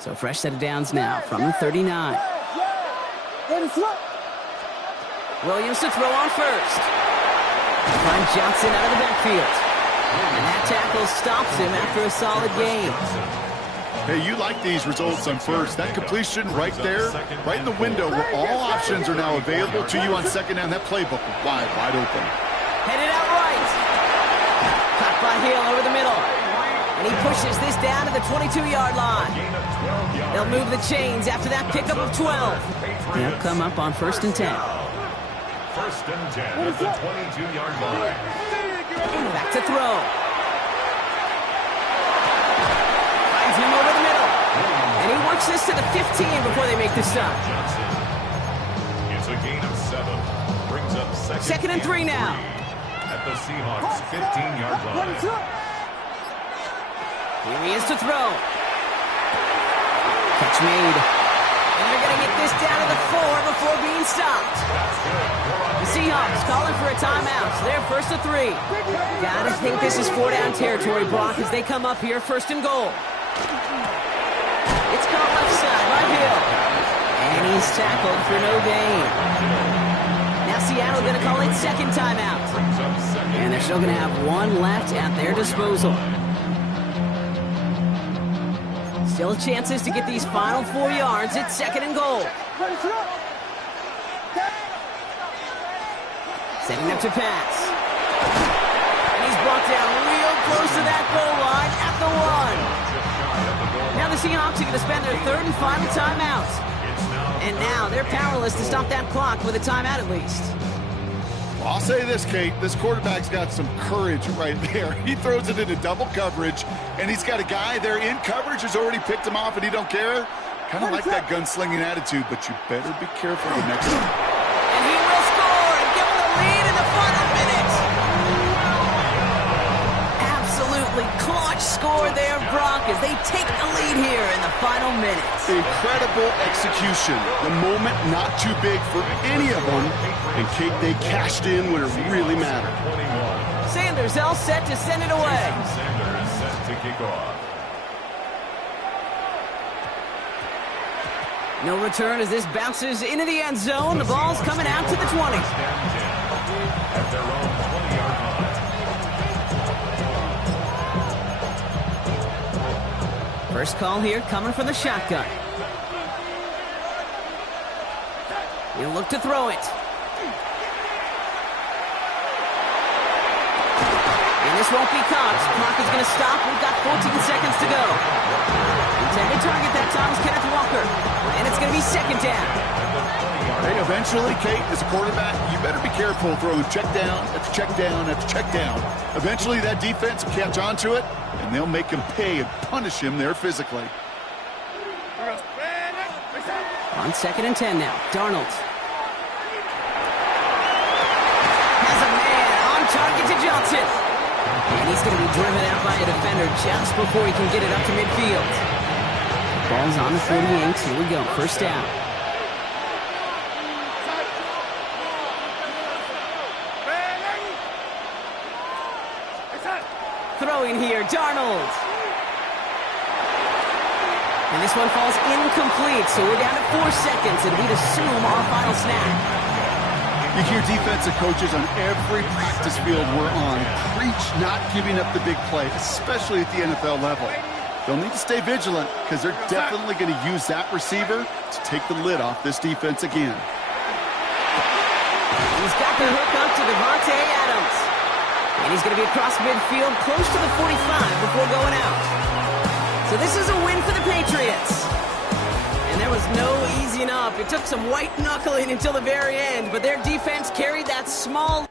So fresh set of downs now from the 39. Williams to throw on first. Finds Johnson out of the backfield. And that tackle stops him after a solid gain. Hey, you like these results on first. That completion right there, right in the window where all options are now available to you on second down. That playbook wide open. Headed out right. Caught by Hill over the middle. And he pushes this down to the 22-yard line. They'll move the chains after that pickup of 12. They'll come up on 1st and 10. 1st and 10 at the 22-yard line. Back to throw. Finds him over the middle. And he works this to the 15 before they make the stop. It's a gain of 7. Brings up second and 3 now. At the Seahawks' 15-yard line. Here he is to throw. Catch made. And they're going to get this down to the 4 before being stopped. The Seahawks calling for a timeout. So they're 1st and 3. Gotta think this is 4-down territory, Brock, as they come up here 1st and goal. It's caught left side by Hill. And he's tackled for no gain. Now Seattle going to call it 2nd timeout. And they're still going to have 1 left at their disposal. Still chances to get these final 4 yards. It's 2nd and goal. Setting up to pass. And he's brought down real close to that goal line at the 1. Now the Seahawks are going to spend their 3rd and final timeout. And now they're powerless to stop that clock with a timeout at least. Well, I'll say this, Kate. This quarterback's got some courage right there. He throws it into double coverage, and he's got a guy there in coverage who's already picked him off, and he don't care. Kind of like that gunslinging attitude, but you better be careful the next time. And he will score and give them the lead in the final minute. Absolutely clutch score there, Brock, as they take the lead here in the final minutes. Incredible execution. The moment not too big for any of them. And Kate, they cashed in when it really mattered. Sanders all set to send it away. Sanders set to kick off. No return as this bounces into the end zone. The ball's coming out to the 20. At their own 20-yard line. First call here coming from the shotgun. He'll look to throw it. And this won't be caught. Clock is going to stop. We've got 14 seconds to go. Intended target that time is Kenneth Walker. And it's going to be 2nd down. Hey, eventually, Kate, as a quarterback, you better be careful throwing check down after check down after check down. Eventually, that defense will catch on to it, and they'll make him pay and punish him there physically. On 2nd and 10 now. Darnold has a man on target to Johnson. And he's going to be driven out by a defender just before he can get it up to midfield. Ball's on the 48. Here we go. 1st down. Throwing here, Darnold. And this one falls incomplete, so we're down to 4 seconds, and we'd assume our final snap. You hear defensive coaches on every practice field we're on preach not giving up the big play, especially at the NFL level. They'll need to stay vigilant because they're definitely going to use that receiver to take the lid off this defense again. He's got the hook up to Devontae Adams. And he's going to be across midfield close to the 45 before going out. So this is a win for the Patriots. And there was no easing up. It took some white knuckling until the very end, but their defense carried that small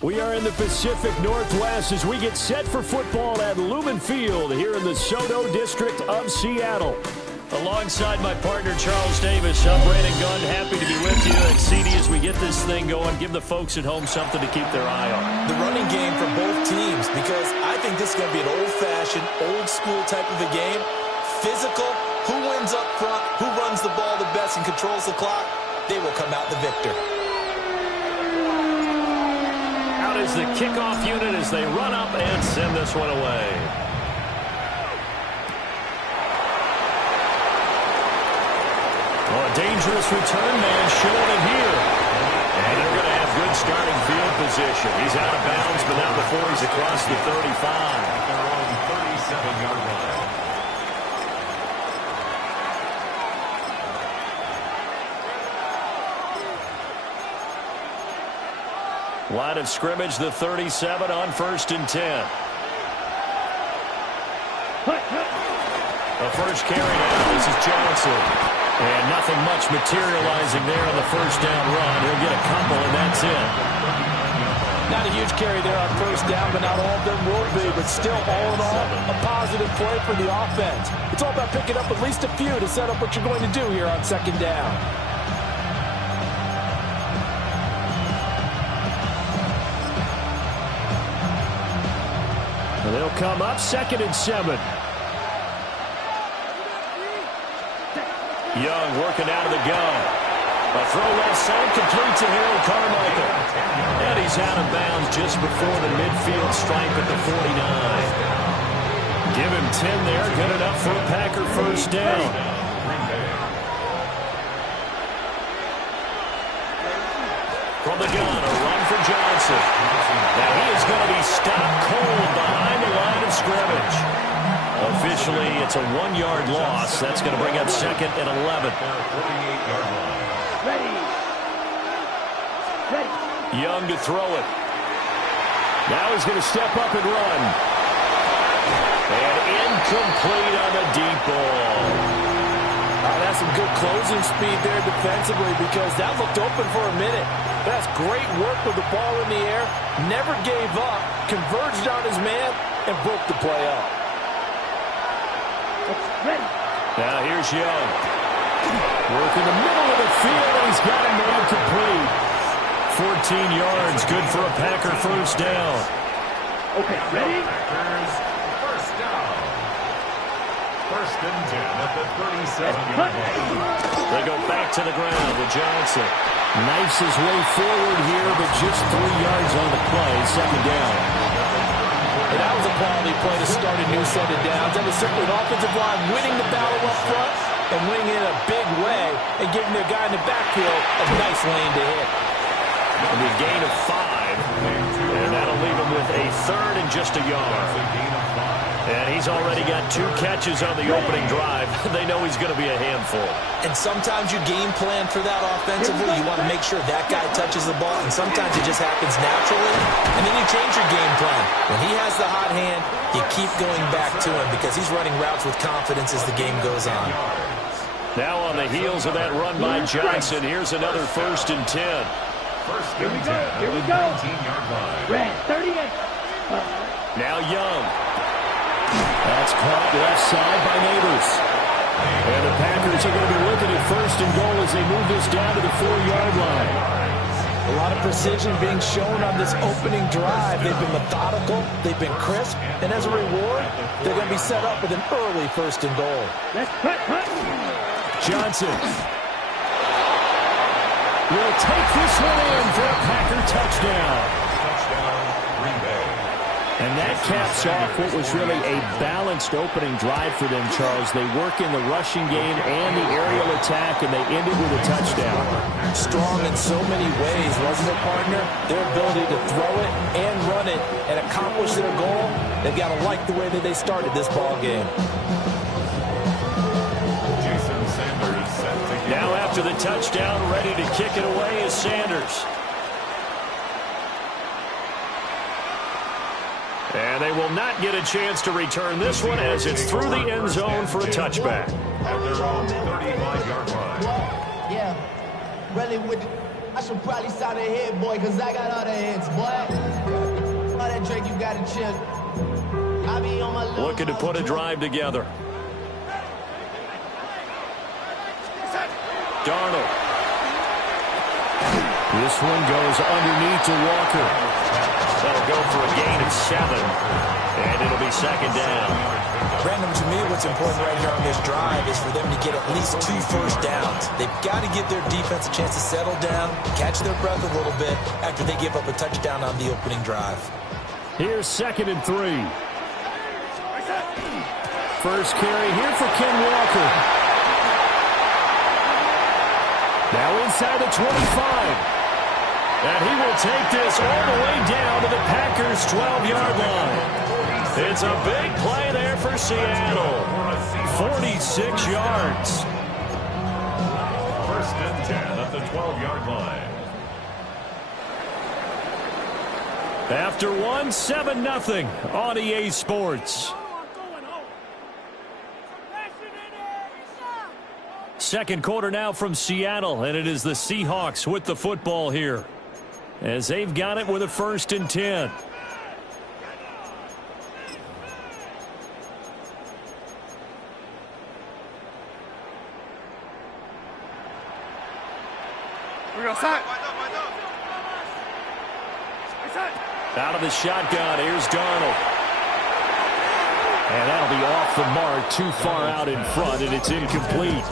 We are in the Pacific Northwest as we get set for football at Lumen Field here in the SoDo District of Seattle. Alongside my partner, Charles Davis, I'm Brandon Gunn. Happy to be with you. And CD, as we get this thing going, give the folks at home something to keep their eye on. The running game for both teams, because I think this is going to be an old-fashioned, old-school type of a game. Physical, who wins up front, who runs the ball the best and controls the clock, they will come out the victor. Out is the kickoff unit as they run up and send this one away. dangerous return man showing it here. And they're going to have good starting field position. He's out of bounds, but not before he's across the 35. At their own 37-yard line. Line of scrimmage, the 37 on 1st and 10. The first carry now. This is Johnson. And nothing much materializing there on the first down run. He'll get a couple, and that's it. Not a huge carry there on first down, but not all of them will be. But still, all in all, a positive play for the offense. It's all about picking up at least a few to set up what you're going to do here on 2nd down. They'll come up 2nd and 7. Young working out of the gun. A throw left side complete to Harold Carmichael. And he's out of bounds just before the midfield stripe at the 49. Give him 10 there. Good enough for a Packer first down. From the gun, a run for Johnson. Now he is going to be stopped cold behind the line of scrimmage. Officially, it's a 1-yard loss. That's going to bring up 2nd and 11. Young to throw it. Now he's going to step up and run. And incomplete on the deep ball. That's some good closing speed there defensively because that looked open for a minute. That's great work with the ball in the air. Never gave up, converged on his man, and broke the play up. Now here's Young. Working the middle of the field, and he's got a man complete. 14 yards, good for a Packer first down. Okay, ready? Packers first down. 1st and 10 at the 37-yard line. They go back to the ground with Johnson. Knifes his way forward here, but just 3 yards on the play. 2nd down. And that was a quality play to start a new set of downs. That was simply an offensive line winning the battle up front and winning in a big way and giving their guy in the backfield a nice lane to hit. And a gain of 5. And that'll leave him with a 3rd and just a yard. And he's already got 2 catches on the opening drive. They know he's going to be a handful. And sometimes you game plan for that offensively. You want to make sure that guy touches the ball, and sometimes it just happens naturally. And then you change your game plan. When he has the hot hand, you keep going back to him because he's running routes with confidence as the game goes on. Now on the heels of that run by Johnson, here's another 1st and 10. 1st and 10. Here we go. 19-yard line. Red, 38. Now Young. That's caught left side by Neighbors. And the Packers are going to be looking at 1st and goal as they move this down to the 4-yard line. A lot of precision being shown on this opening drive. They've been methodical, they've been crisp, and as a reward, they're going to be set up with an early 1st and goal. Let's cut. Johnson will take this one in for a Packer touchdown. Green Bay. And that caps off what was really a balanced opening drive for them, Charles. They work in the rushing game and the aerial attack, and they ended with a touchdown. Strong in so many ways, wasn't it, partner? Their ability to throw it and run it and accomplish their goal, they've got to like the way that they started this ball game. Jason Sanders set to kick. Now after the touchdown, ready to kick it away is Sanders. And they will not get a chance to return this one as it's through the end zone for a touchback. At their own 35-yard line. Yeah, really I should probably sound a hit, boy, because I got all the hits, boy. All that drink, you got to chill. I be on my Looking to put a drive together. Darnold. This one goes underneath to Walker. That'll go for a gain of 7, and it'll be 2nd down. Brandon, to me, what's important right here on this drive is for them to get at least 2 first downs. They've got to give their defense a chance to settle down, catch their breath a little bit after they give up a touchdown on the opening drive. Here's 2nd and 3. First carry here for Ken Walker. Now inside the 25. And he will take this all the way down to the Packers' 12-yard line. It's a big play there for Seattle. 46 yards. First and 10 at the 12-yard line. After one, 7-0 on EA Sports. Second quarter now from Seattle, and it is the Seahawks with the football here, as they've got it with a 1st and 10. Out of the shotgun, here's Darnold. And that'll be off the mark, too far out in front, and it's incomplete.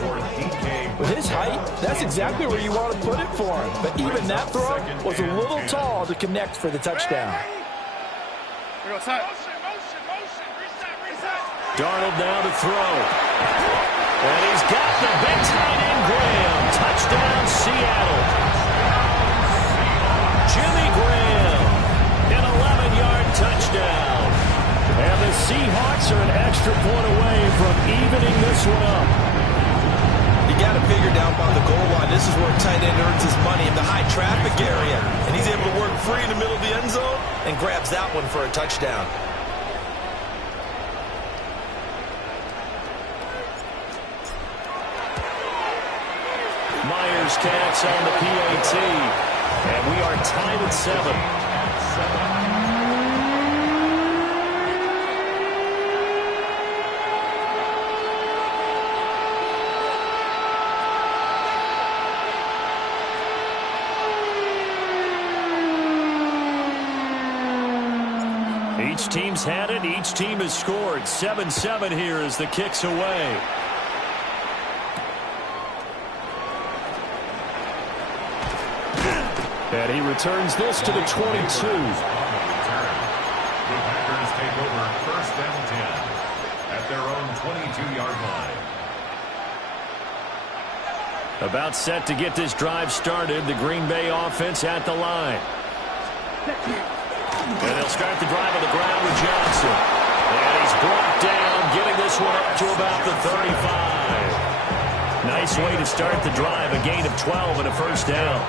With his height, that's exactly where you want to put it for him. But even that throw was a little tall to connect for the touchdown. Darnold now to throw. And he's got the big tight end Graham. Touchdown, Seattle. Jimmy Graham, an 11-yard touchdown. And the Seahawks are an extra point away from evening this one up. You got to figure down by the goal line. This is where tight end earns his money in the high traffic area. And he's able to work free in the middle of the end zone and grabs that one for a touchdown. Myers-Katz on the PAT. And we are tied at 7. Each team's had it. Each team has scored. 7-7 here as the kick's away. And he returns this to the 22. The Packers take over 1st and 10 at their own 22-yard line. About set to get this drive started. The Green Bay offense at the line. And they'll start the drive on the ground with Johnson. And he's brought down, getting this one up to about the 35. Nice way to start the drive. A gain of 12 and a 1st down.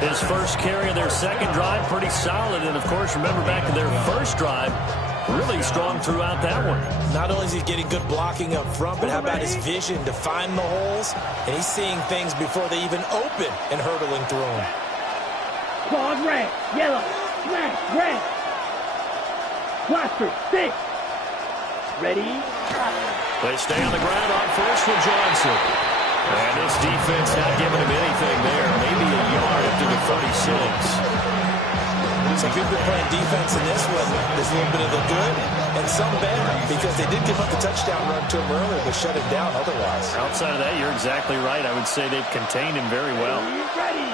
His first carry of their second drive, pretty solid. And, of course, remember back to their first drive, really strong throughout that one. Not only is he getting good blocking up front, but how about his vision to find the holes? And he's seeing things before they even open and hurdling through them. Pause red, yellow, flag, red. Cluster, 6. Ready? They stay on the ground on first with Johnson. And this defense not giving him anything there. Maybe a yard up to the 36. So if you've been playing defense in this one, there's a little bit of the good and some bad, because they did give up the touchdown run to him earlier, but shut him down otherwise. Outside of that, you're exactly right. I would say they've contained him very well. Ready.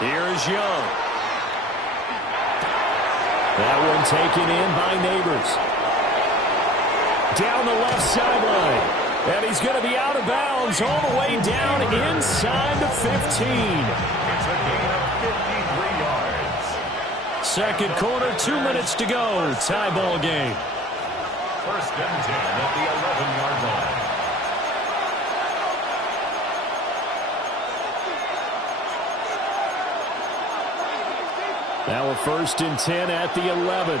Here is Young. That one taken in by Neighbors. Down the left sideline. And he's going to be out of bounds all the way down inside the 15. It's a gain of 53 yards. Second quarter, 2 minutes to go. Tie ball game. 1st and 10 at the 11-yard line. Now a 1st and 10 at the 11.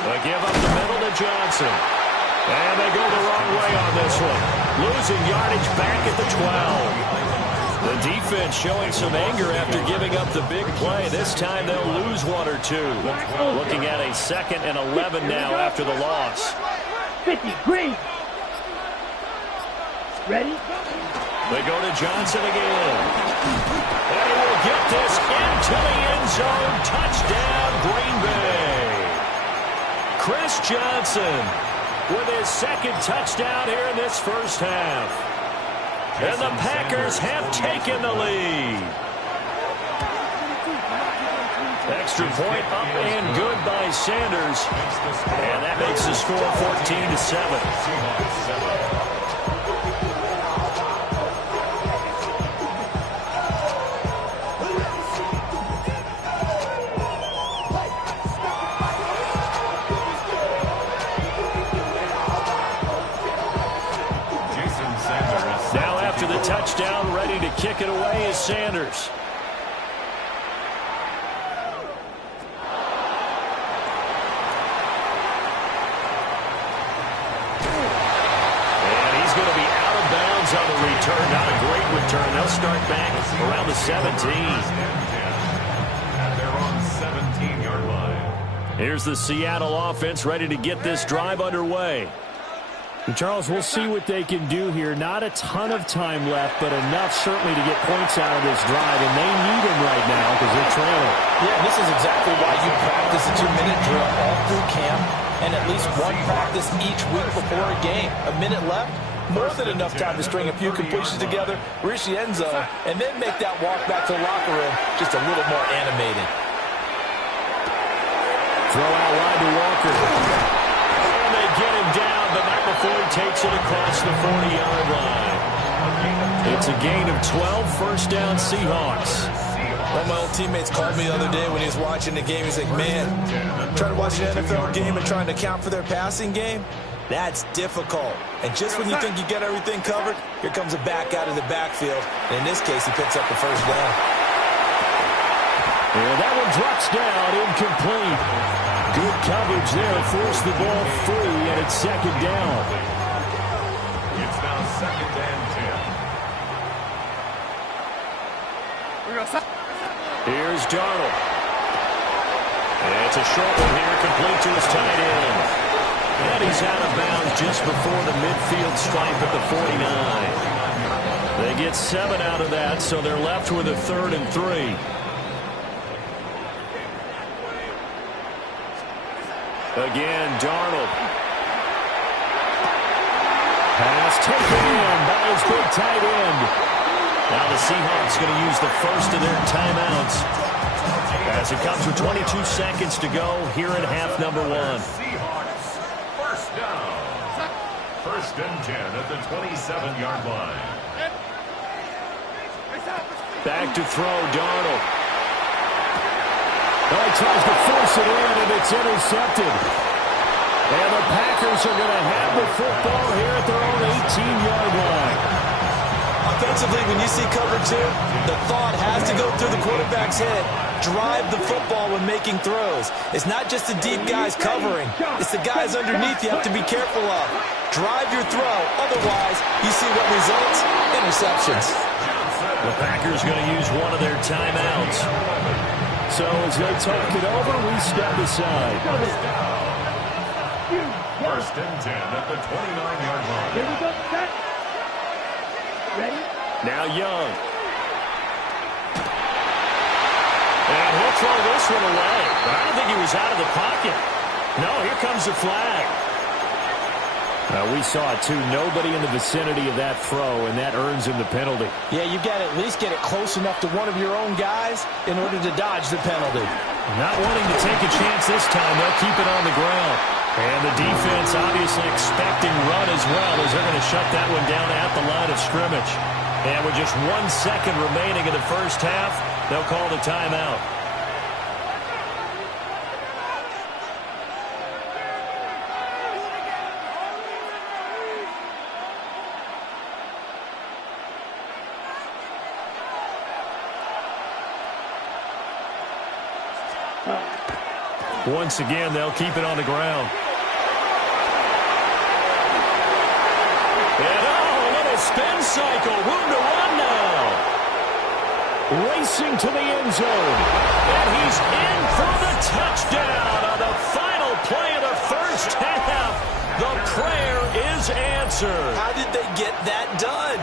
They give up the middle to Johnson. And they go the wrong way on this one. Losing yardage back at the 12. The defense showing some anger after giving up the big play. This time they'll lose 1 or 2. Looking at a 2nd and 11 now after the loss. 50, green. Ready? They go to Johnson again. And he will get this into the end zone. Touchdown, Green Bay. Chris Johnson with his 2nd touchdown here in this first half. And the Packers have taken the lead. Extra point up and good by Sanders. And that makes the score 14-7. play is Sanders. And he's going to be out of bounds on the return. Not a great return. They'll start back around the 17. At their own 17-yard line. Here's the Seattle offense ready to get this drive underway. And Charles, we'll see what they can do here. Not a ton of time left, but enough certainly to get points out of this drive, and they need them right now because they're trailing. Yeah, and this is exactly why you practice a 2-minute drill all through camp and at least one practice each week before a game. A minute left, more than enough time to string a few completions together, reach the end zone, and then make that walk back to the locker room just a little more animated. Throw out wide to Walker. And they get him down, but not before he takes it across the 40-yard line. It's a gain of 12, first down Seahawks. One of my old teammates called me the other day when he was watching the game. He's like, man, trying to watch an NFL game and trying to account for their passing game, that's difficult. And just when you think you get everything covered, here comes a back out of the backfield. And in this case, he picks up the first down. And that one drops down, incomplete. Good coverage there, forced the ball free, and it's second down. It's now second and 10. Here's Darnold. And it's a short one here, complete to his tight end. And he's out of bounds just before the midfield stripe at the 49. They get 7 out of that, so they're left with a 3rd and 3. Again, Darnold. Pass taken in by his big tight end. Now the Seahawks going to use the first of their timeouts as it comes with 22 seconds to go here at half number 1. Seahawks, first down. First and 10 at the 27-yard line. Back to throw, Darnold. Oh, he tries to force it in, and it's intercepted. And the Packers are going to have the football here at their own 18-yard line. Offensively, when you see cover 2, the thought has to go through the quarterback's head. Drive the football when making throws. It's not just the deep guys covering. It's the guys underneath you have to be careful of. Drive your throw. Otherwise, you see what results? Interceptions. The Packers going to use one of their timeouts. So as they talk it over, we step aside. First and 10 at the 29-yard line. Here we go. Set. Ready? Now Young. And he'll throw this one away. But I don't think he was out of the pocket. No, here comes the flag. We saw it, too. Nobody in the vicinity of that throw, and that earns him the penalty. Yeah, you've got to at least get it close enough to one of your own guys in order to dodge the penalty. Not wanting to take a chance this time, they'll keep it on the ground. And the defense obviously expecting run as well as they're going to shut that one down at the line of scrimmage. And with just 1 second remaining in the first half, they'll call the timeout. Once again, they'll keep it on the ground. And a little spin cycle. Room to run now. Racing to the end zone. And he's in for the touchdown on the final play of the first half. The prayer is answered. How did they get that done?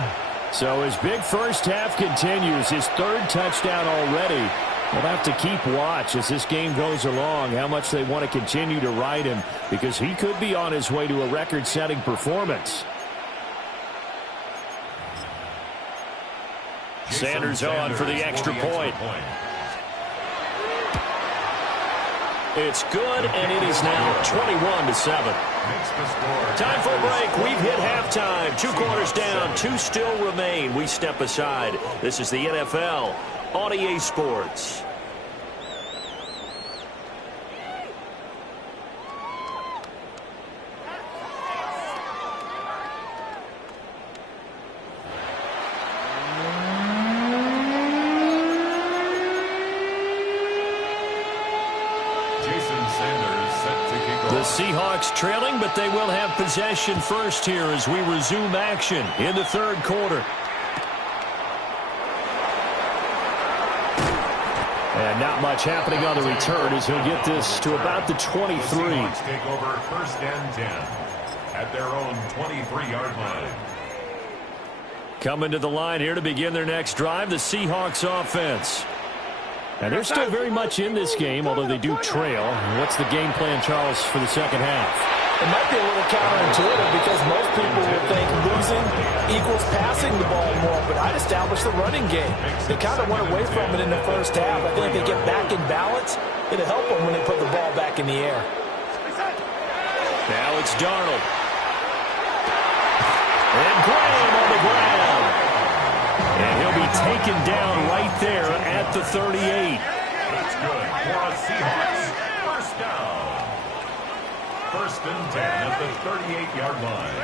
So his big first half continues. His 3rd touchdown already. They'll have to keep watch as this game goes along, how much they want to continue to ride him, because he could be on his way to a record-setting performance. Sanders on for the extra point. It's good, and it is now 21-7. Time for a break. We've hit halftime. 2 quarters down, 2 still remain. We step aside. This is the NFL on EA Sports. Seahawks trailing, but they will have possession first here as we resume action in the third quarter. And not much happening on the return as he'll get this to about the 23. The Seahawks take over 1st and 10 at their own 23-yard line. Coming to the line here to begin their next drive, the Seahawks offense. And they're still very much in this game, although they do trail. What's the game plan, Charles, for the second half? It might be a little counterintuitive because most people would think losing equals passing the ball more, but I'd establish the running game. They kind of went away from it in the first half. I think if they get back in balance, it'll help them when they put the ball back in the air. Now it's Darnold. And Graham on the ground. And he'll be taken down right there at the 38. That's good for the Seahawks. 1st down. 1st and 10 at the 38-yard line.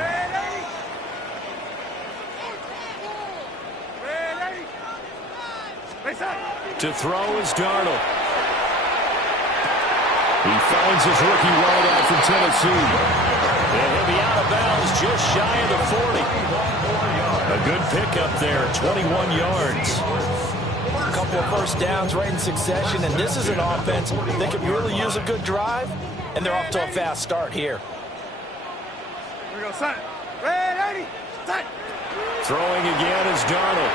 To throw is Darnold. He finds his rookie wideout from Tennessee. And he'll be out of bounds just shy of the 40. A good pickup there, 21 yards. A couple of first downs right in succession, and this is an offense that could really use a good drive, and they're off to a fast start here. Here we go, son. Ready, set. Throwing again is Darnold.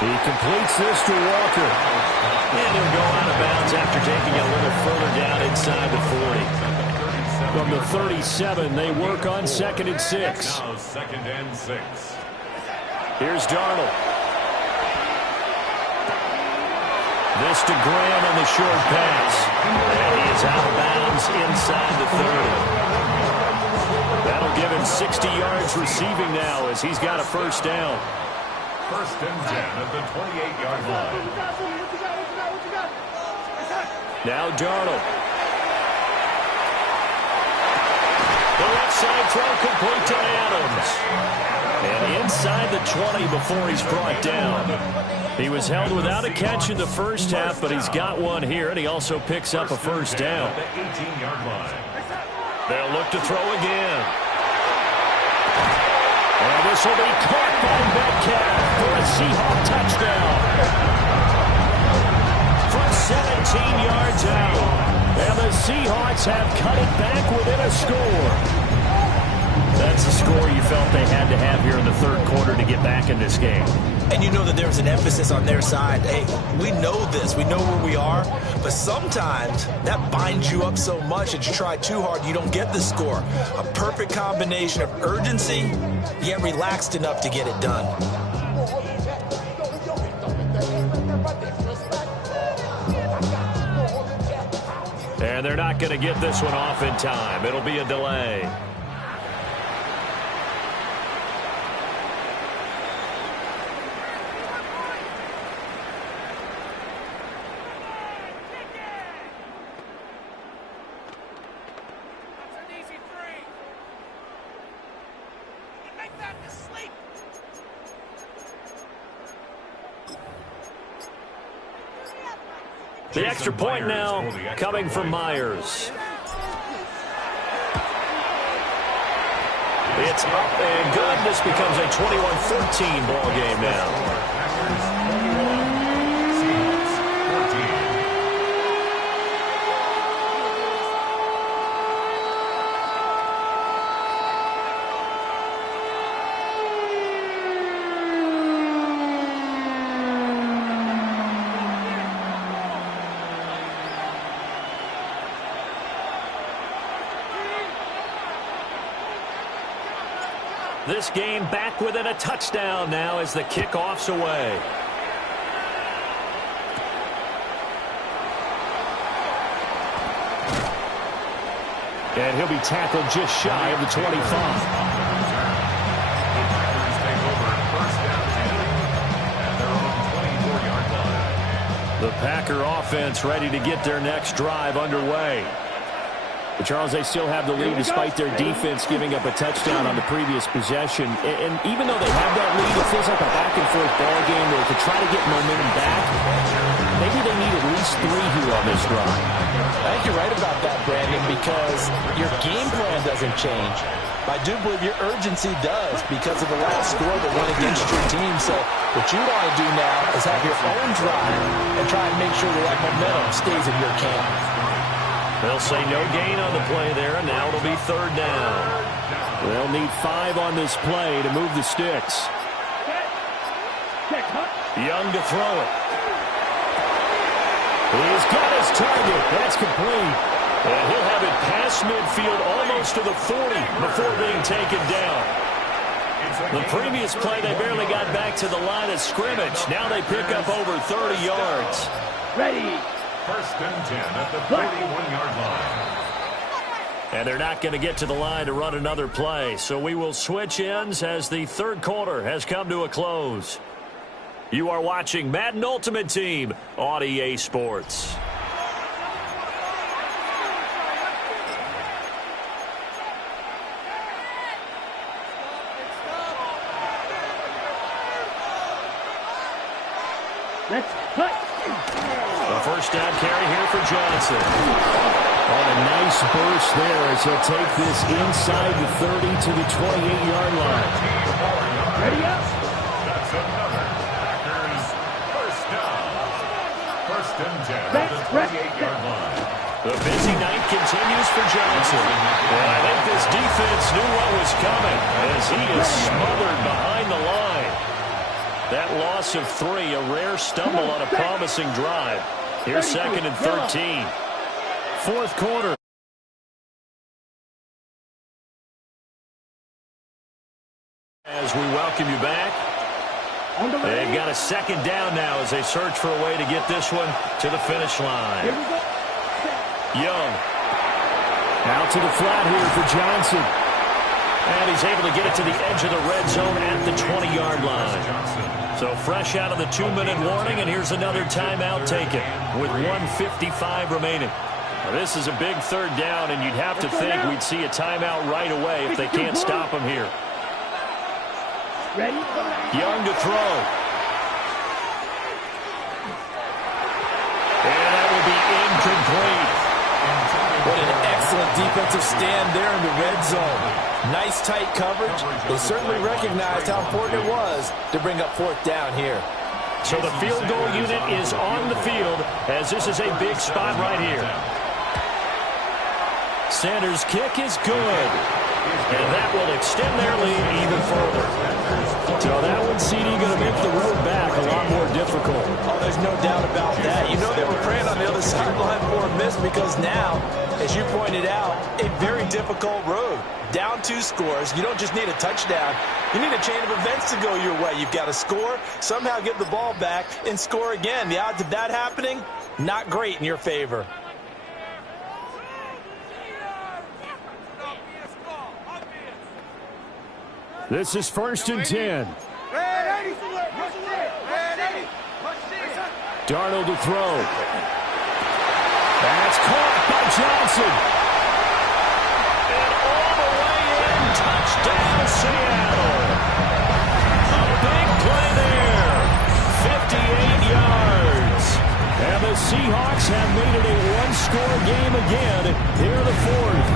He completes this to Walker. And he'll go out of bounds after taking a little further down inside the 40. From the 37, they work on 2nd and 6. Now 2nd and 6. Here's Darnold. This to Graham on the short pass. And he is out of bounds inside the 30. That'll give him 60 yards receiving now as he's got a first down. 1st and 10 at the 28-yard line. Now Darnold. The left side throw complete to Adams. And inside the 20 before he's brought down. He was held without a catch in the first half, but he's got one here, and he also picks up a first down. The 18-yard line. They'll look to throw again. And this will be caught by Metcalf for a Seahawk touchdown. From 17 yards out. And the Seahawks have cut it back within a score. That's the score you felt they had to have here in the third quarter to get back in this game. And you know that there's an emphasis on their side. Hey, we know this. We know where we are. But sometimes that binds you up so much that you try too hard, you don't get the score. A perfect combination of urgency, yet relaxed enough to get it done. And they're not going to get this one off in time. It'll be a delay. The extra point now coming from Myers. It's up and good. This becomes a 21-14 ball game now. This game back within a touchdown now as the kickoff's away. And he'll be tackled just shy of the 25. The Packer offense ready to get their next drive underway. But Charles, they still have the lead despite their defense giving up a touchdown on the previous possession. And even though they have that lead, it feels like a back-and-forth ball game where to try to get momentum back, maybe they need at least 3 here on this drive. I think you're right about that, Brandon, because your game plan doesn't change. I do believe your urgency does because of the last score that went against your team. So what you want to do now is have your own drive and try and make sure that momentum stays in your camp. They'll say no gain on the play there, and now it'll be 3rd down. They'll need 5 on this play to move the sticks. Young to throw it. He's got his target. That's complete. And he'll have it past midfield almost to the 40 before being taken down. The previous play, they barely got back to the line of scrimmage. Now they pick up over 30 yards. Ready. 1st and 10 at the 41-yard line. And they're not going to get to the line to run another play. So we will switch ends as the 3rd quarter has come to a close. You are watching Madden Ultimate Team on EA Sports. Let's cut. The 1st down carry here for Johnson. On a nice burst there as he'll take this inside the 30 to the 28-yard line. Ready up. That's another Packers 1st down. 1st and 10 at the 28-yard line. The busy night continues for Johnson. And I think this defense knew what was coming as he is smothered behind the line. That loss of 3, a rare stumble on a promising drive. Here's 2nd and 13. 4th quarter. As we welcome you back. They've got a 2nd down now as they search for a way to get this one to the finish line. Young. Out to the flat here for Johnson. And he's able to get it to the edge of the red zone at the 20-yard line. So fresh out of the 2-minute warning, and here's another timeout taken with 1:55 remaining. Now, this is a big 3rd down, and you'd have to think we'd see a timeout right away if they can't stop him here. Young to throw. And that will be incomplete. What an excellent defensive stand there in the red zone. Nice tight coverage. They certainly recognized how important it was to bring up 4th down here. So the field goal unit is on the field as this is a big spot right here. Sanders' kick is good. And that will extend their lead even further. So that one, CD, going to make the road back a lot more difficult. Oh, there's no doubt about that. You know they were praying on the other sideline for a miss because now, as you pointed out, a very difficult road. Down 2 scores. You don't just need a touchdown. You need a chain of events to go your way. You've got to score, somehow get the ball back, and score again. The odds of that happening, not great in your favor. This is 1st and 10. Darnold to throw. That's caught by Johnson. And all the way in, touchdown Seattle. A big play there. 58 yards. And the Seahawks have made it a 1-score game again here in the 4th.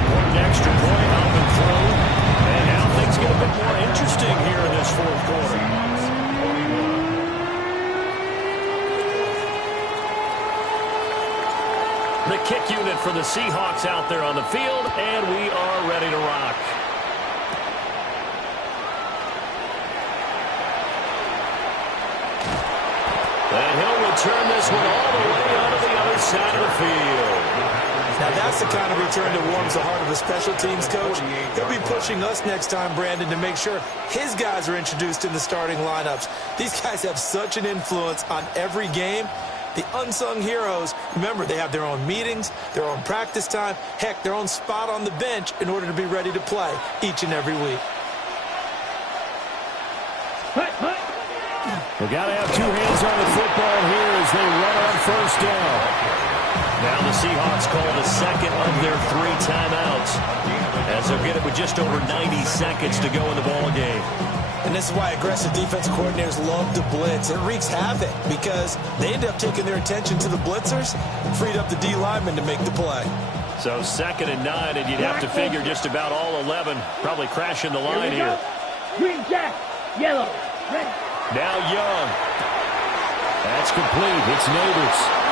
Important extra point up and through. And now things get a bit more interesting here in this 4th quarter. The kick unit for the Seahawks out there on the field, and we are ready to rock. And he'll return this one all the way onto the other side of the field. Now that's the kind of return that warms the heart of a special teams coach. He'll be pushing us next time, Brandon, to make sure his guys are introduced in the starting lineups. These guys have such an influence on every game. The unsung heroes, remember, they have their own meetings, their own practice time, heck, their own spot on the bench in order to be ready to play each and every week. They've got to have 2 hands on the football here as they run on 1st down. Now the Seahawks call the 2nd of their 3 timeouts as they'll get it with just over 90 seconds to go in the ball game. And this is why aggressive defensive coordinators love to blitz. It wreaks havoc because they end up taking their attention to the blitzers, freed up the D lineman to make the play. So 2nd and 9, and you'd have to figure just about all 11 probably crashing the line here. Green jack, yellow, red. Now Young. That's complete. It's Neighbors.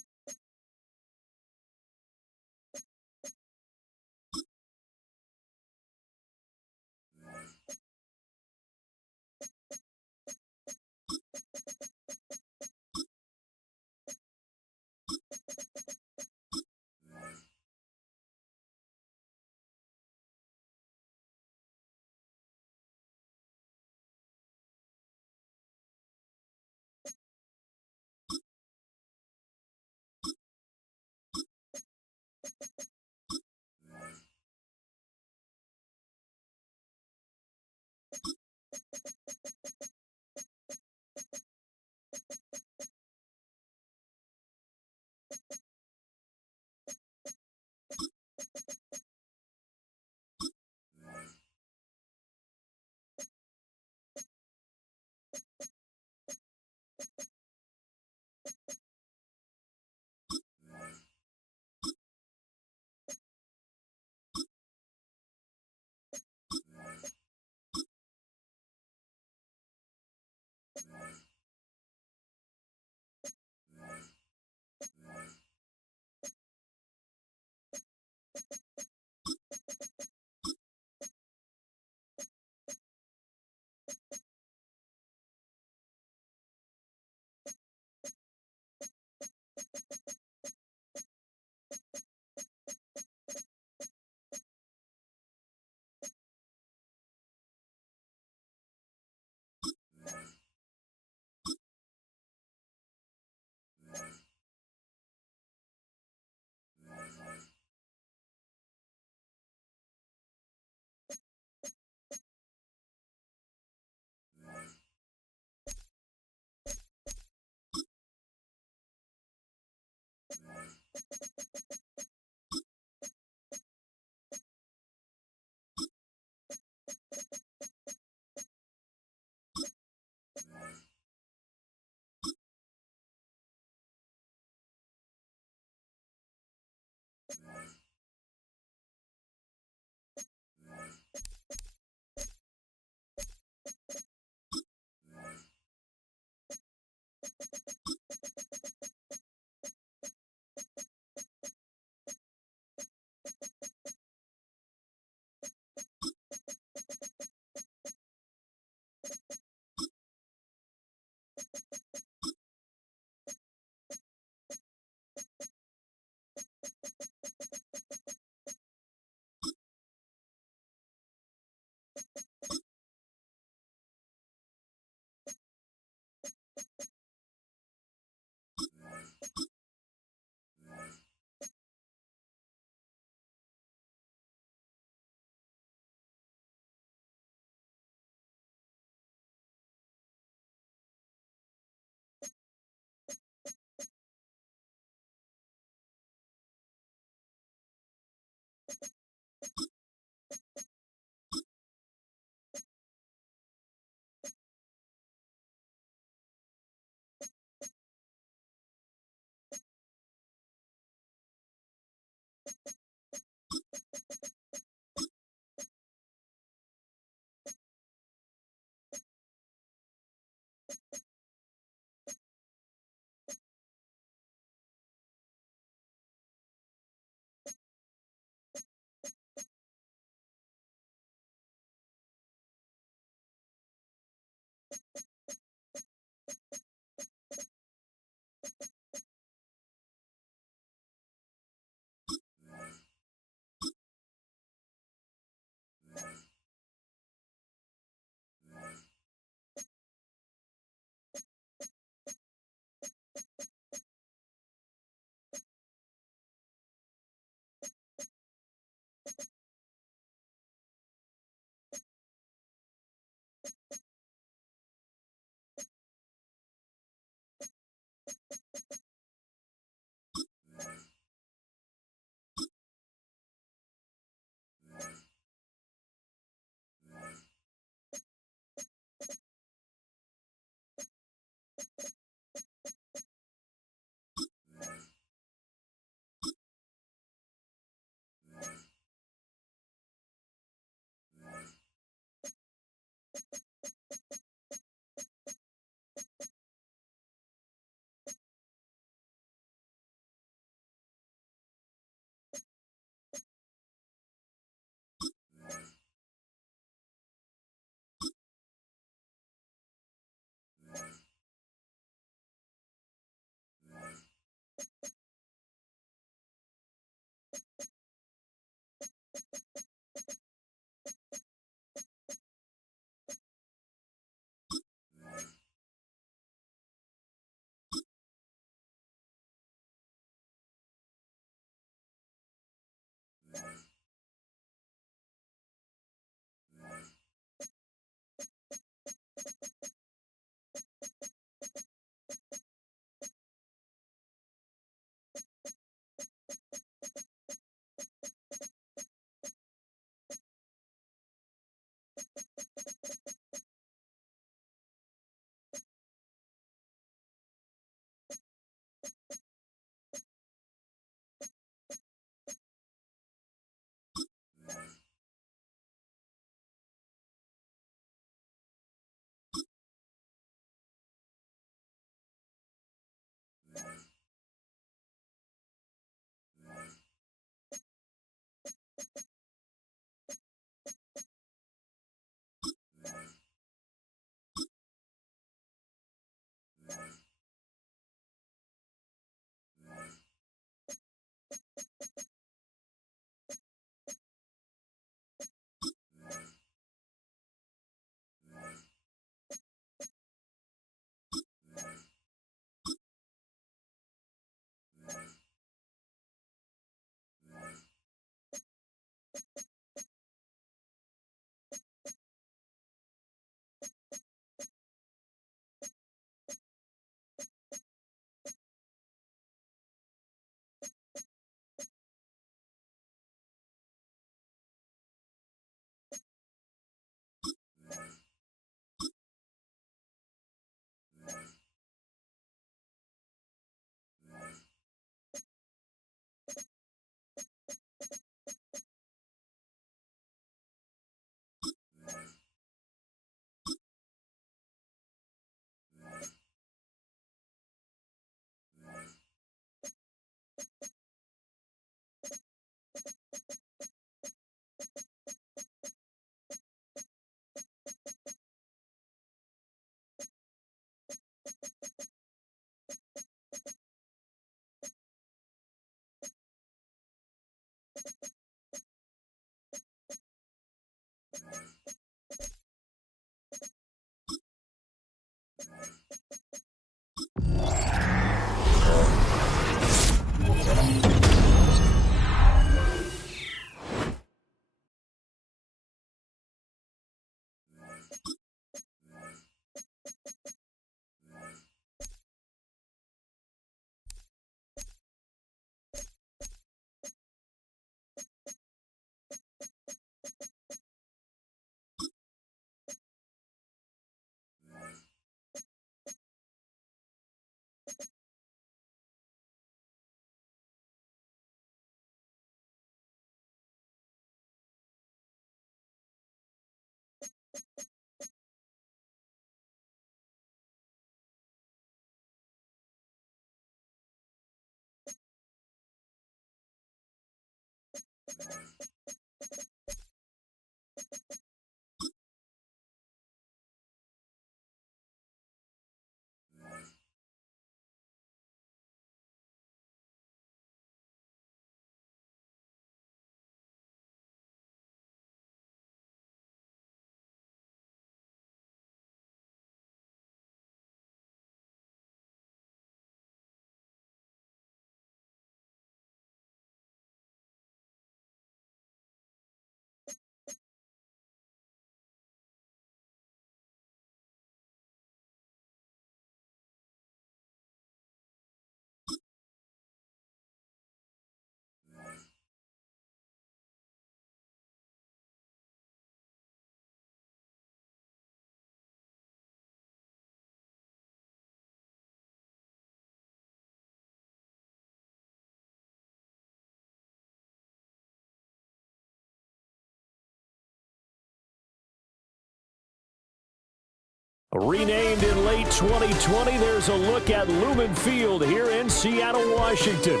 Renamed in late 2020, there's a look at Lumen Field here in Seattle, Washington.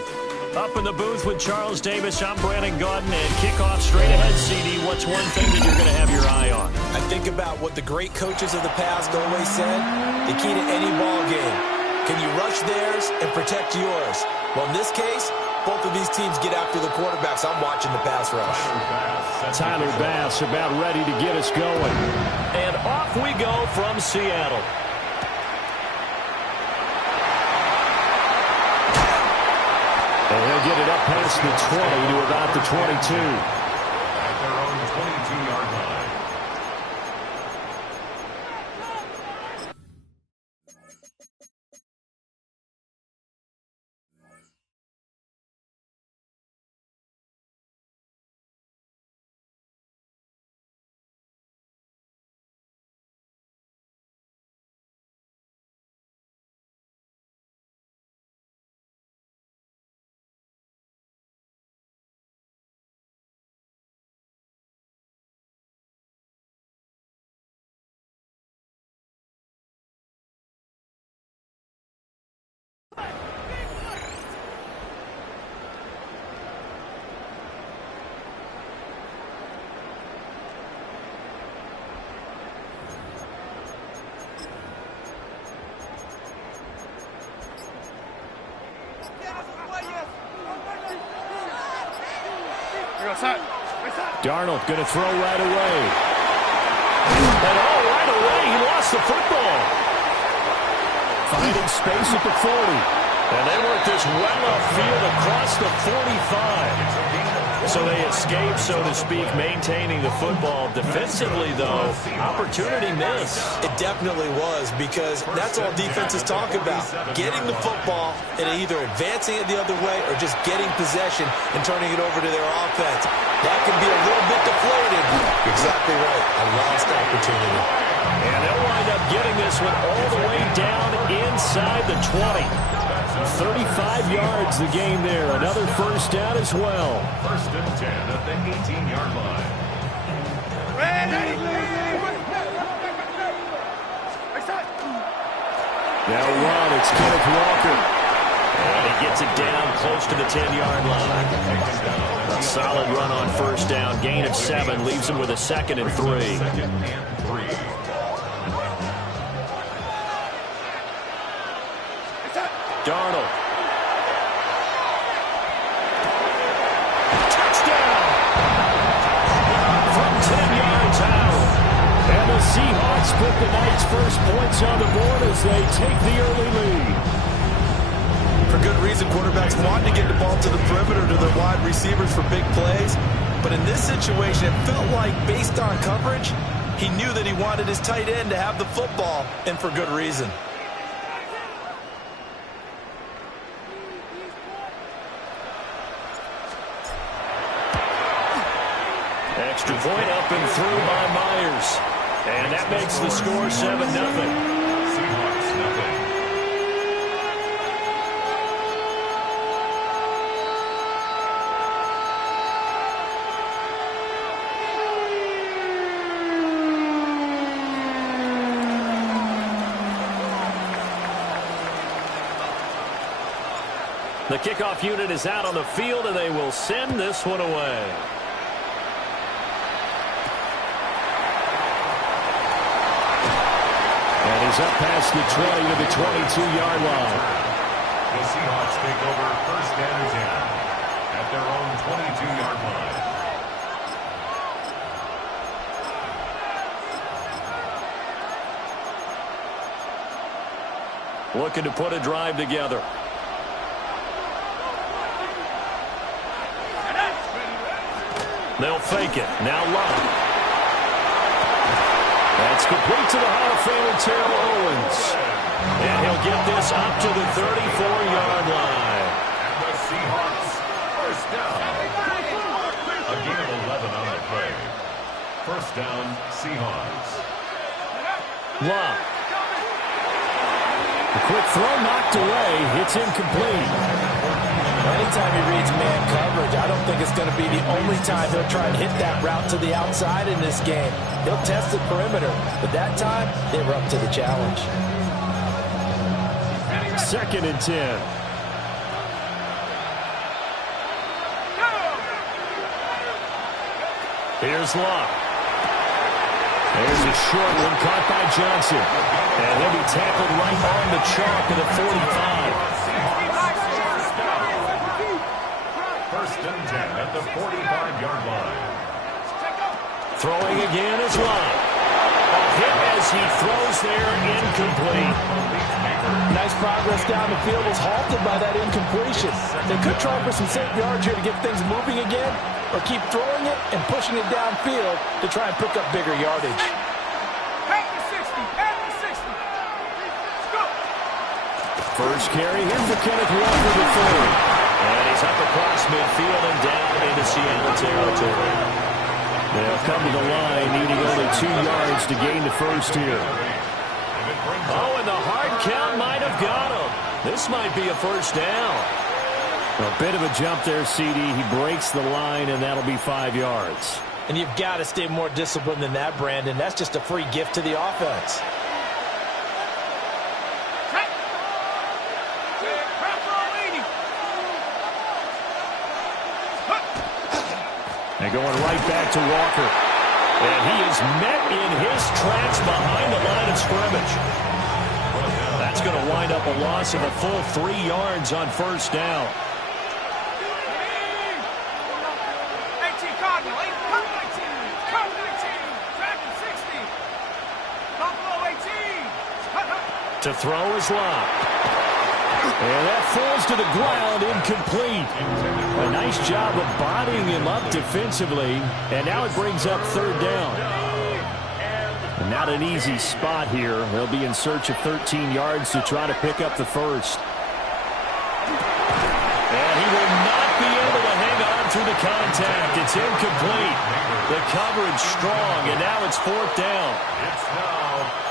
Up in the booth with Charles Davis, I'm Brandon Gaudin, and kickoff straight ahead, CD. What's one thing that you're going to have your eye on? I think about what the great coaches of the past always said. The key to any ball game. Can you rush theirs and protect yours? Well, in this case, both of these teams get after the quarterbacks. I'm watching the pass rush. Tyler Bass about ready to get us going. And off we go from Seattle. And he'll get it up past the 20 to about the 22. At their own 22-yard line. Darnold going to throw right away. And right away, he lost the football. Finding space at the 40. And they work this well upfield across the 45. So they escape, so to speak, maintaining the football. Defensively, though, opportunity miss. It definitely was, because that's all defenses talk about. Getting the football and either advancing it the other way or just getting possession and turning it over to their offense. That can be a little bit deflated. You're exactly right. A lost opportunity. And they'll wind up getting this one all the way down inside the 20. 35 yards the game there. Another first down as well. First and 10 at the 18-yard line. Now run, it's Kenneth Walker. And he gets it down close to the 10-yard line. A solid run on first down. Gain of 7 leaves him with a 2nd and 3. Second and 3. Darnold. Touchdown! From 10 yards out. And the Seahawks put the night's first points on the board as they take the early lead. For good reason, quarterbacks want to get the ball to the perimeter to their wide receivers for big plays. But in this situation, it felt like, based on coverage, he knew that he wanted his tight end to have the football, and for good reason. Extra point up and through by Myers. And that makes the score 7-0. Seahawks, nothing. The kickoff unit is out on the field, and they will send this one away. And he's up past the 20 to the 22-yard line. The Seahawks take over 1st and 10 at their own 22-yard line. Looking to put a drive together. They'll fake it. Now Love. That's complete to the Hall of Famer Terrell Owens. And he'll get this up to the 34-yard line. And the Seahawks, 1st down. A gain of 11 on the play. 1st down, Seahawks. Love. A quick throw knocked away. It's incomplete. Anytime he reads man coverage, I don't think it's going to be the only time he'll try and hit that route to the outside in this game. He'll test the perimeter, but that time, they were up to the challenge. 2nd and 10. Here's Love. There's a short one caught by Johnson. And he'll be tackled right on the chalk at the 45. 1st and 10 at the 45-yard line. Throwing again is Love. A hit as he throws there, incomplete. Nice progress down the field was halted by that incompletion. They could try for some safe yards here to get things moving again, or keep throwing it and pushing it downfield to try and pick up bigger yardage. First carry here for Kenneth Walker the third. And he's up across midfield and down into Seattle territory. They'll come to the line, needing only 2 yards to gain the first here. Oh, and the hard count might have got him. This might be a 1st down. A bit of a jump there, CD. He breaks the line, and that'll be 5 yards. And you've got to stay more disciplined than that, Brandon. That's just a free gift to the offense. And going right back to Walker. And he is met in his tracks behind the line of scrimmage. That's going to wind up a loss of a full 3 yards on 1st down. To throw is Love. And that falls to the ground, incomplete. A nice job of bodying him up defensively. And now it brings up 3rd down. And not an easy spot here. They'll be in search of 13 yards to try to pick up the first. And he will not be able to hang on through the contact. It's incomplete. The coverage strong, and now it's 4th down.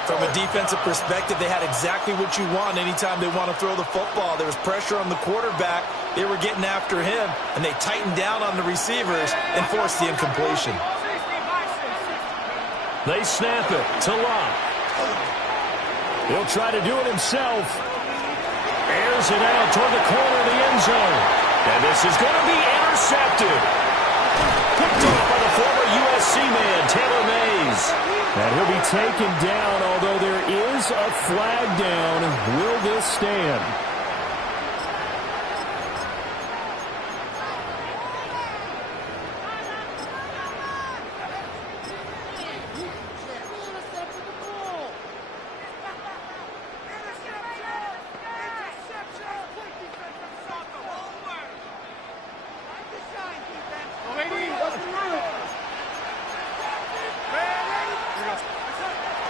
From a defensive perspective, they had exactly what you want anytime they want to throw the football. There was pressure on the quarterback. They were getting after him, and they tightened down on the receivers and forced the incompletion. They snap it to Love. He'll try to do it himself. Airs it out toward the corner of the end zone. And this is going to be intercepted. Picked off by the former USC man, Taylor Mays. And he'll be taken down, although there is a flag down. Will this stand?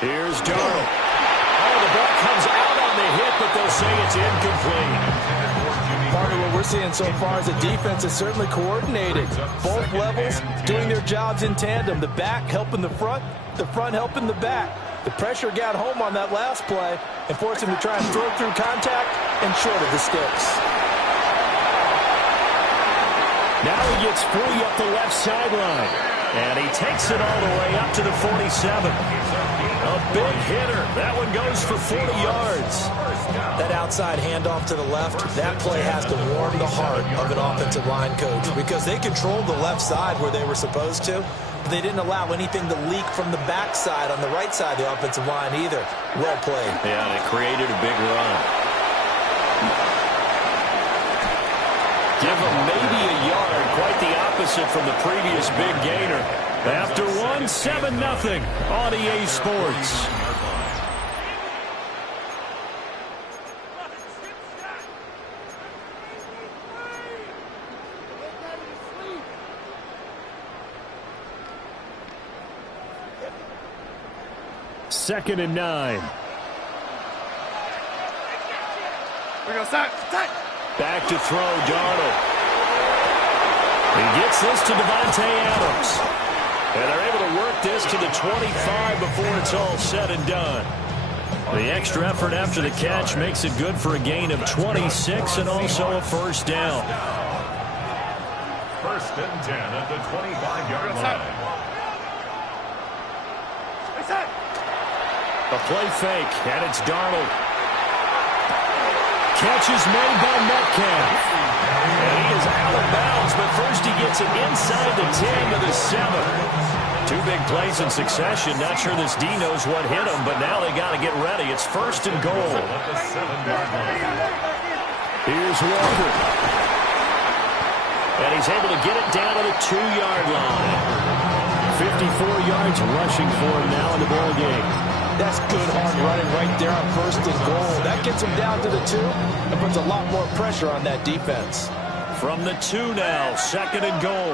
Here's Darnold. Oh, the ball comes out on the hit, but they'll say it's incomplete. Part of what we're seeing so far is the defense is certainly coordinated. Both levels doing their jobs in tandem. The back helping the front helping the back. The pressure got home on that last play and forced him to try and throw through contact and short of the sticks. Now he gets free up the left sideline. And he takes it all the way up to the 47. A big hitter. That one goes for 40 yards. That outside handoff to the left, that play has to warm the heart of an offensive line coach because they controlled the left side where they were supposed to. But they didn't allow anything to leak from the backside on the right side of the offensive line either. Well played. Yeah, and it created a big run. Give them maybe a yard, quite the opposite from the previous big gainer. After one, 7-0 on EA Sports. Second and 9. We go, set. Back to throw, Darnold. He gets this to Davante Adams. And they're able to work this to the 25 before it's all said and done. The extra effort after the catch makes it good for a gain of 26 and also a first down. First and 10 at the 25-yard line. A play fake, and it's Darnold. Catch is made by Metcalf. And he is out of bounds, but first he gets it inside the 10 to the 7. Two big plays in succession. Not sure this D knows what hit him, but now they got to get ready. It's first and goal. Here's Walker. And he's able to get it down to the 2-yard line. 54 yards rushing for him now in the ball game. That's good hard running right there on first and goal. That gets him down to the 2 and puts a lot more pressure on that defense. From the 2 now, second and goal.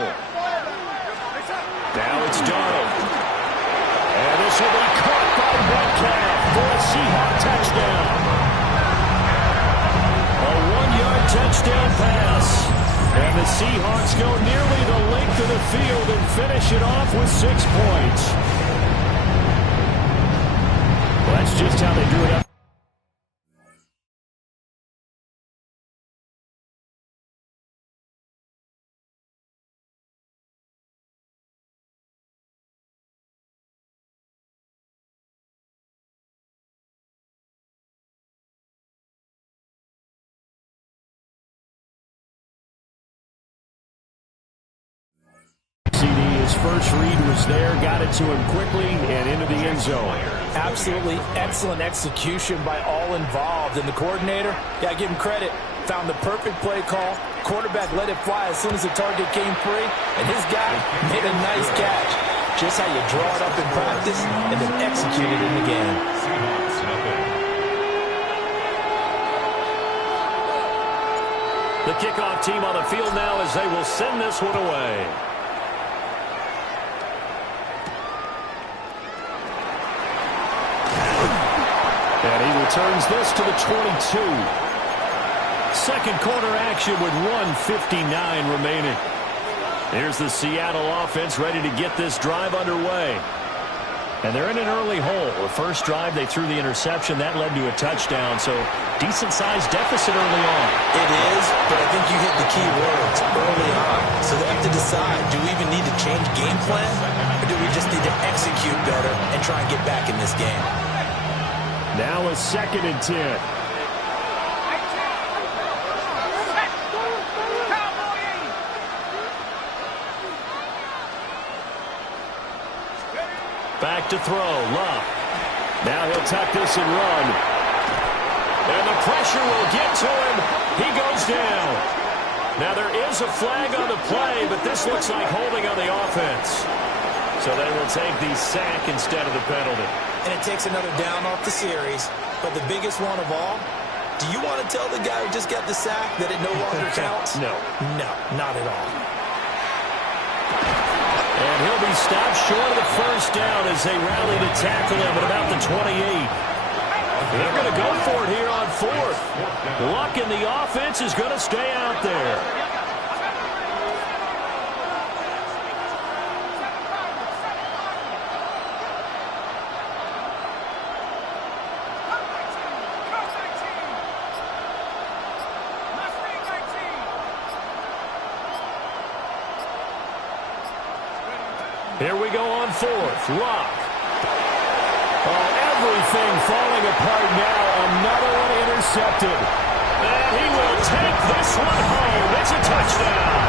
Now it's Darnold. And this will be caught by Metcalf for a Seahawk touchdown. A 1-yard touchdown pass. And the Seahawks go nearly the length of the field and finish it off with 6 points. Well, that's just how they drew it up. His first read was there, got it to him quickly and into the end zone. Absolutely excellent execution by all involved. And the coordinator, yeah, give him credit, found the perfect play call. Quarterback let it fly as soon as the target came free, and his guy made a nice catch. Just how you draw it up in practice and then execute it in the game. The kickoff team on the field now as they will send this one away. And he returns this to the 22. Second quarter action with 1:59 remaining. Here's the Seattle offense ready to get this drive underway. And they're in an early hole. The first drive, they threw the interception. That led to a touchdown, so decent-sized deficit early on. It is, but I think you hit the key words early on. So they have to decide, do we even need to change game plan, or do we just need to execute better and try and get back in this game? Now a second and 10. Back to throw, Love. Now he'll tuck this and run. And the pressure will get to him. He goes down. Now there is a flag on the play, but this looks like holding on the offense. So they will take the sack instead of the penalty. And it takes another down off the series. But the biggest one of all, do you want to tell the guy who just got the sack that it no longer counts? No. No, not at all. And he'll be stopped short of the first down as they rally to tackle him at about the 28. They're going to go for it here on fourth. Luck in the offense is going to stay out there. Here we go on fourth. Luck. Oh, Everything falling apart now. Another one intercepted. And he will take this one home. It's a touchdown.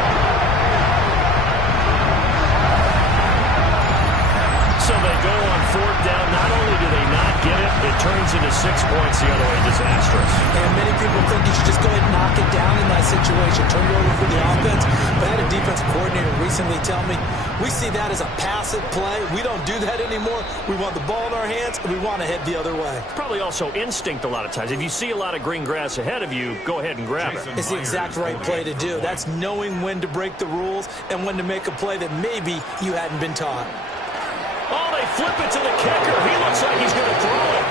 So they go on fourth down. Not only do they not get it, it turns into 6 points the other way. Disastrous. And many people think you should just go ahead and knock it down in that situation. Turn it over for the offense. But I had a defensive coordinator recently tell me, we see that as a passive play. We don't do that anymore. We want the ball in our hands, and we want to head the other way. Probably also instinct a lot of times. If you see a lot of green grass ahead of you, go ahead and grab it. It's the exact right play to do. That's knowing when to break the rules and when to make a play that maybe you hadn't been taught. Oh, they flip it to the kicker. He looks like he's going to throw it.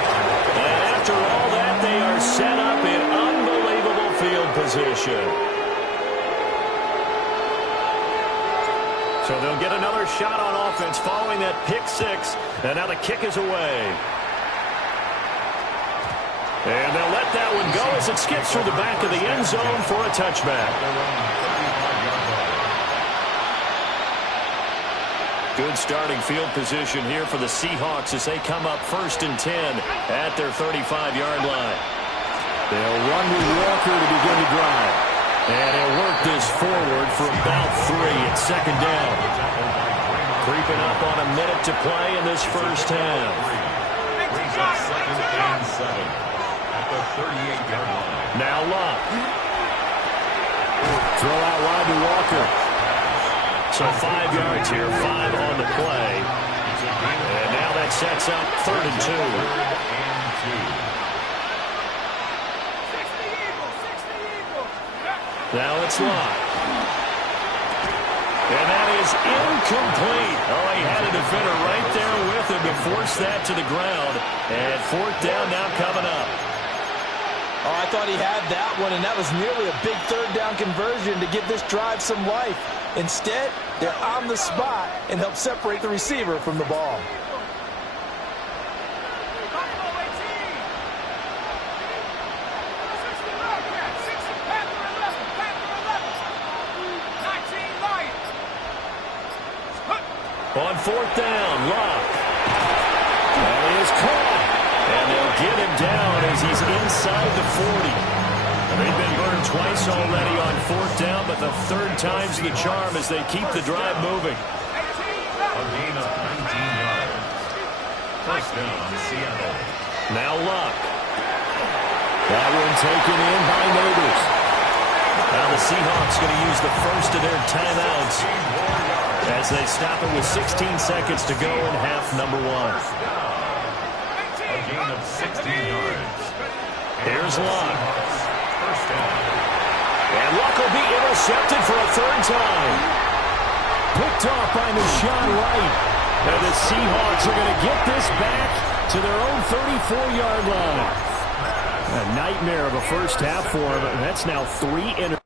And after all that, they are set up in unbelievable field position. So they'll get another shot on offense following that pick six. And now the kick is away. And they'll let that one go as it skips through the back of the end zone for a touchback. Good starting field position here for the Seahawks as they come up 1st and 10 at their 35-yard line. They'll run with Walker to begin the drive. And he'll work this forward for about 3 at 2nd down. Creeping up on a minute to play in this first half. Brings up 2nd and 7 at the 38-yard line. Now Luck. Throw out wide to Walker. So 5 yards here, 5 on the play. And now that sets up 3rd and 2. Now it's Luck. And that is incomplete. Oh, he had a defender right there with him to force that to the ground. And 4th down now coming up. Oh, I thought he had that one, and that was nearly a big 3rd down conversion to give this drive some life. Instead, they're on the spot and help separate the receiver from the ball. On 4th down, Luck. And he is caught. And they'll get him down as he's inside the 40. They've been burned twice already on 4th down, but the 3rd time's the charm as they keep the drive moving. A gain of 19 yards. 1st down, Seattle. Now Luck. That one taken in by Neighbors. Now the Seahawks going to use the first of their timeouts as they stop it with 16 seconds to go in half number 1. A gain of 16 yards. Here's Luck. 1st down. And Luck will be intercepted for a 3rd time. Picked off by Nahshon Wright. And the Seahawks are going to get this back to their own 34-yard line. A nightmare of a first half for him. And that's now 3 interceptions.